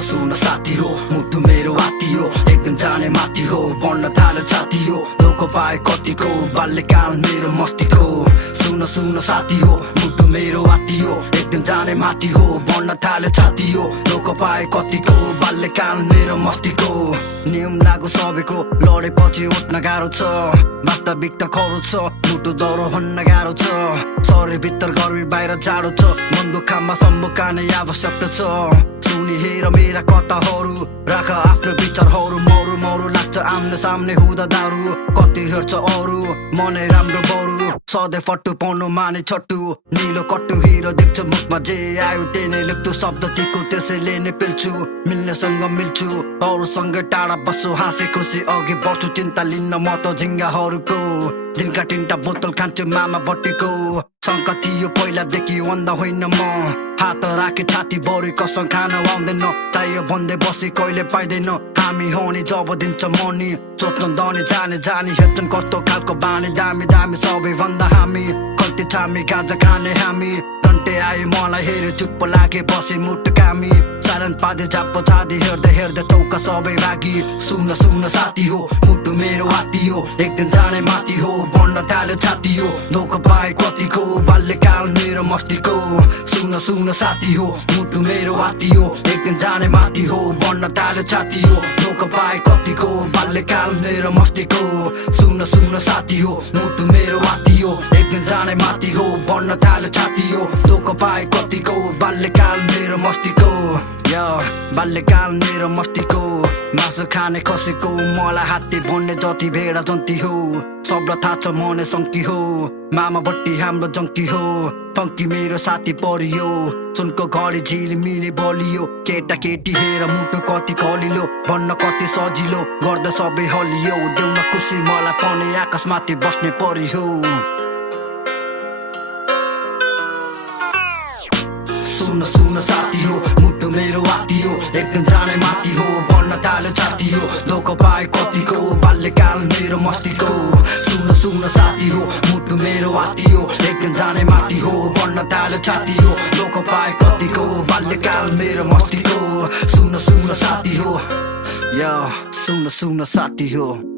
सुन साथी हो मुटु मेरो हात्ती हो एक दिन जाने माथि हो बढ्न थाल्यो छाती हो धोको पाए कतिको बाल्यकाल मेरो मस्तीको सुन साथी हो मुटु मेरो हात्ती हो एक दिन जाने माथि हो बढ्न थाल्यो छाती हो धोको पाए कतिको बाल्यकाल मेरो मस्तीको नियम लागु सबैको लडेपछि उठ्न गाह्रो छ वास्तविकता खरो छ मुटु दौरो भन्न गाह्रो छ शरीर भित्र गर्मी बाहिर जाडो छ मन दुःखमा सम्बुकाने आवश्यकता छ सुनि हेर मेरा कथाहरू राख आफ्नो विचारहरू मरु मरु लाग्छ आम्ने सामने हुँदा दारु कति हेर्छ अरू मनै राम्रो बरु सधैँ फट्टु पाउनु माने छट्टु निलो कट्टु हिरो देख्छ मुखमा जे आयो त्यही नै लेख्छु शब्द तिको त्यसैले नै पेल्छु मिल्नेसँग मिल्छु अरूसँगै टाढा बस्छु हाँसी खुसी अघि बढ्छु चिन्ता लिन्न म त झिङ्गाहरूको दिनका तिनटा बोतल खान्छु मामा बट्टीको शङ्का थियो पहिलादेखि भन्दा होइन म हात राखे छाती भरि कसम खान आउँदैन चाहियो भन्दै बसी कहिले पाइँदैन हामी होनी जब दिन्छ मनी सोच्नु दनी जाने जानी हेर्छन् कस्तो खालको बानी दामी दामी सबैभन्दा हामी कल्ती थामी गाजा खाने हामी घन्टे आयो मलाई हेरे चुप्प लागे बसे मुटु कामी सालन पादे झाप्पो छादी हेर्दै हेर्दै चौका सबै भागी सुन साथी हो मुटु मेरो हात्ती हो एक दिन जाने माथि हो बढ्न थाल्यो छाती हो धोका पाए कतिको बाल्यकाल मेरो मस्तीको सुन साथी हो मुटु मेरो हात्ती हो एक दिन जाने माथि हो बढ्न थाल्यो छाती हो धोका पाए कतिको बाल्यकाल मेरो मस्तीको सुन साथी हो मुटु मेरो हात्ती हो एक दिन जाने माथि हो बढ्न थाल्यो छाती हो धोका पाए कतिको बाल्यकाल मेरो मस्तीको बाल्यकाल मेरो मस्तीको मासु खाने खसेको मलाई हात्ती भन्ने जति भेडा जन्ती हो सबलाई थाहा छ मने सङ्की हो मामा बट्टी हाम्रो जङ्की हो फङ्की मेरो साथी परियो सुनको घडी झिलिमिली बलियो केटा केटी हेर मुटु कति कलिलो भन्न कति सजिलो गर्दा सबै हलियो देउन खुसी मलाई पनि आकाशमाथि बस्ने परियो सुन साथी हो मुटु मेरो हात्ती हो एक दिन जाने माथि हो बढ्न थाल्यो छाती हो धोका पाए कतिको बाल्यकाल मेरो मस्तीको सुन साथी हो मुटु मेरो हात्ती हो एक दिन जाने माथि हो बढ्न थाल्यो छाती हो धोका पाए कतिको बाल्यकाल मेरो मस्तीको सुन साथी हो सुन साथी हो